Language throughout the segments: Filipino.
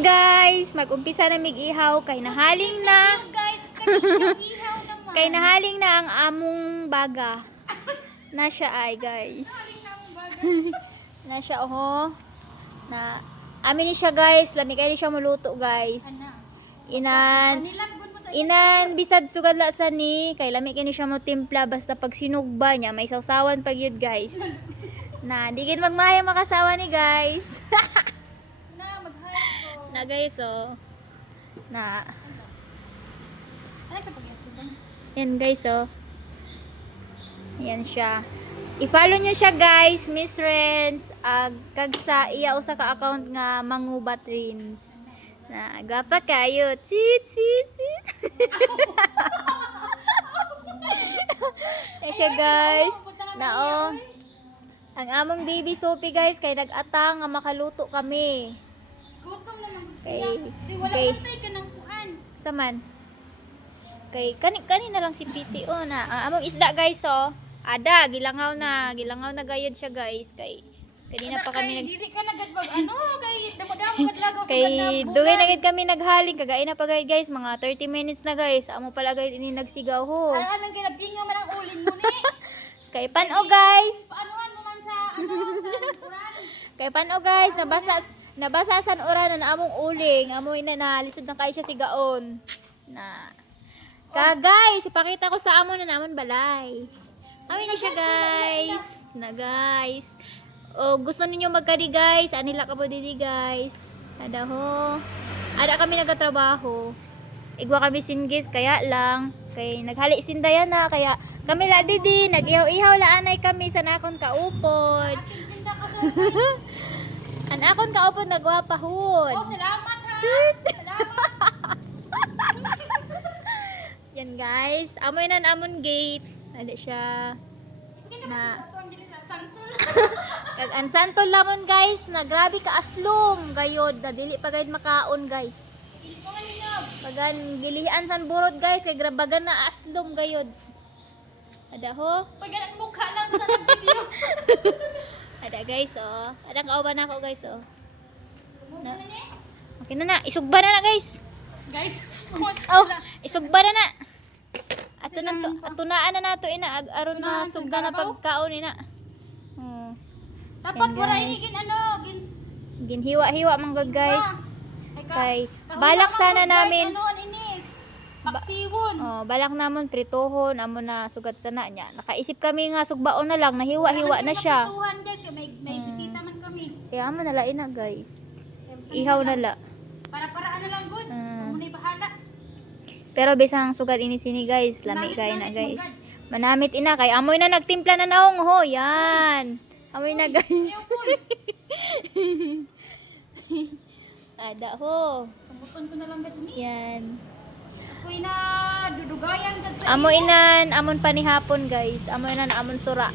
guys, mag-umpisa na mig-ihaw kay nahaling na. Guys, kanina ihaw naman. Kay nahaling na ang among baga. Na siya ay guys. Na siya na amin ni siya guys, lami kay ni siya muluto guys. Inan bisad sugad la sa ni kay lami kay ni siya mo timpla basta pag sinugba niya may sawsawan pag yun guys. Na di gid magmahaya makasawa ni guys. Na guys na yan guys yan siya. I-follow nyo siya guys, Miss Renz, kag sa iya usa ka account nga Mangubat Rins. Na gapa kayo. Chit chit chit. Eh siya guys. Na ang among baby Sophie guys kay nag-atang nga makaluto kami. Gutom naman gud sila. Di wala pantay ka ng kuan. Saman. Kay kani na lang si Piti na. Ang among isda guys ada gilangaw na gayud siya guys kay kanina pa kami dili ka nagad kay damo-damo kadlagaw sa kay dugay na gid kami naghaling kagain na pa guys mga 30 minutes na guys amo pala guys ini nagsigaw ho. Anong kinabtingaw man ang ulin mo ni? Kay pano guys. Paanuhan mo man sa uran. Kay pano guys nabasa sa uran na among uling amoy na lisod na kay siya sigaon na guys ipakita ko sa amon na namon balay. Amin na siya guys. Na guys. Gusto ninyo magkadi guys. Anila ka po didi guys. Ada ho. Ada kami nagatrabaho. Igwa kami singgis kaya lang. Kay naghali sindayan na. Kaya kami la didi. Nag-ihaw-ihaw la anay kami sa nakon kaupod. An akon kaupod nagwapahon. Salamat ha. Yan guys. Amoy na amon gate. Ada siya na kag an santol lamon guys na grabe ka aslom gayod na dili pa gayud makaon guys. Pagan gilihan san burod guys kay grabagan na aslom gayod. Ada ho. Pagan mukha lang sa video. Ada guys ada kauban ako guys na. Okay na isugba na guys. Guys. Isugba na. Atunaan na nato ina aron na sugda na pagkaon ina. Dapat wala ini ginhiwa-hiwa man gud guys. Kay balak sana namin paksiwon. Balak namon pritohon amo na sugat sana nya. Nakaisip kami nga sugbaon na lang nahiwa-hiwa na siya. Guys, may bisita man kami. Kaya amo na lain na guys. Ihaw na la. Para-paraan na lang gud. Amo ni bahala. Pero bisang sugat ini sini guys, lami kay na guys. Manamit ina kay amoy na nagtimpla na naong ho, yan. Amoy na guys. Ada ho. Pambuton ko na lang gad ini. Yan. Ako'y na dudugayan gad sa Amoy inan, amon panihapon guys. Amoy inan amon sura.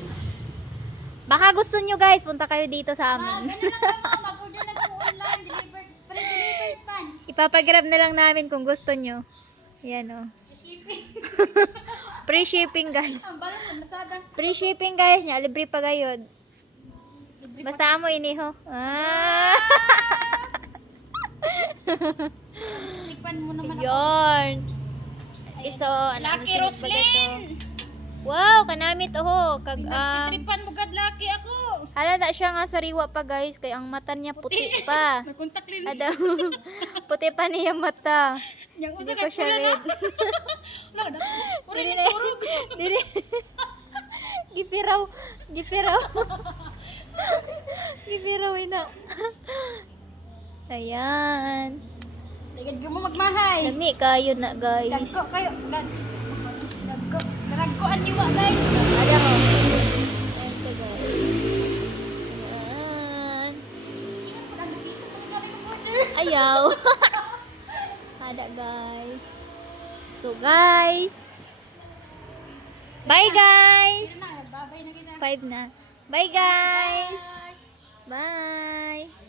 Baka gusto nyo guys, punta kayo dito sa amin. Mag-order na lang online, free delivery span. Ipapagrab na lang namin kung gusto nyo. Yan Free shipping guys. Free shipping guys nya, libre pa gayod. Basta amo ini ho. Tikpan mo naman ako. Yon. Iso, Lucky Roslyn. Wow, kanamit kag Tripan mo gad lucky ako. halata siya nga sariwa pa guys kay ang mata niya puti pa. May contact lens. Ada puti pa niya mata. Yang Hindi usa pa ka siya pula red. na. Dili na. Dili. Gipiraw. Gipiraw ina. Ayan. Ligad mo magmahay. Lami kayo na guys. Dagko kayo. Dagko ang diwa guys. Ada mo. Ayan siya guys. Ayan. Ayaw. Ada guys. So guys. Bye guys. 5 na. Bye guys. Bye.